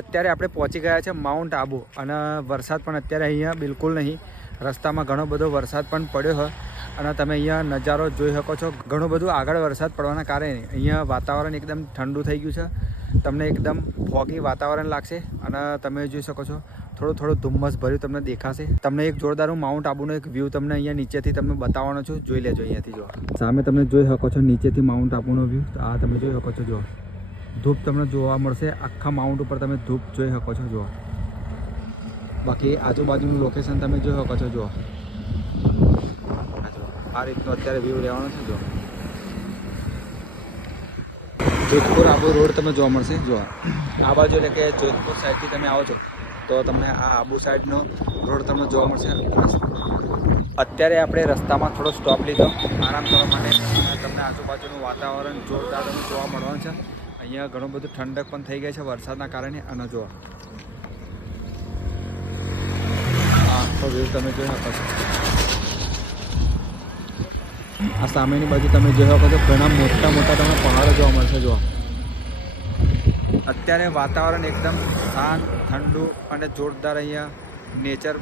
અત્યારે આપણે પહોંચી ગયા છે માઉન્ટ આબુ અને વરસાદ પણ અત્યારે અહીંયા બિલકુલ નહીં. રસ્તામાં ઘણો બધો વરસાદ પણ પડ્યો હોય અને તમે અહીંયા નજારો જોઈ શકો છો. ઘણું બધું આગળ વરસાદ પડવાના કારણે અહીંયા વાતાવરણ એકદમ ઠંડુ થઈ ગયું છે. તમને એકદમ ફોગી વાતાવરણ લાગશે અને તમે જોઈ શકો છો થોડું ધુમ્મસ ભર્યું તમને દેખાશે. તમને એક જોરદાર માઉન્ટ આબુનો એક વ્યૂ તમને અહીંયા નીચેથી તમને બતાવવાનો છું. જોઈ લેજો અહીંયાથી. જો સામે તમે જોઈ શકો છો નીચેથી માઉન્ટ આબુનો વ્યૂ. આ તમે જોઈ શકો છો. જો ધૂપ તમને જોવા મળશે. આખા માઉન્ટ ઉપર તમે ધૂપ જોઈ શકો છો. જુઓ બાકી આજુબાજુનું લોકેશન તમે જોઈ શકો છો. જુઓ આ રીતનું અત્યારે વ્યૂ રહેવાનો છે. જો જોધપુર આબુ રોડ તમે જોવા મળશે. જો આ બાજુ એટલે કે જોધપુર સાઈડથી તમે આવો છો તો તમને આ આબુ સાઈડનો રોડ તમને જોવા મળશે. અત્યારે આપણે રસ્તામાં થોડો સ્ટોપ લીધો આરામ કરવા માટે. તમને આજુબાજુનું વાતાવરણ જોરદાર તમને જોવા મળવાનું છે. અહીંયા ઘણું બધું ઠંડક પણ થઈ ગઈ છે વરસાદના કારણે. અને જો આખો વ્યૂ તમે જોઈ શકો છો. આ સામેની બાજુ તમે જોઈ શકો છો ઘણા મોટા તમને પહાડો જોવા મળશે. જો અત્યારે વાતાવરણ એકદમ શાંત ઠંડુ અને જોરદાર. અહીંયા નેચર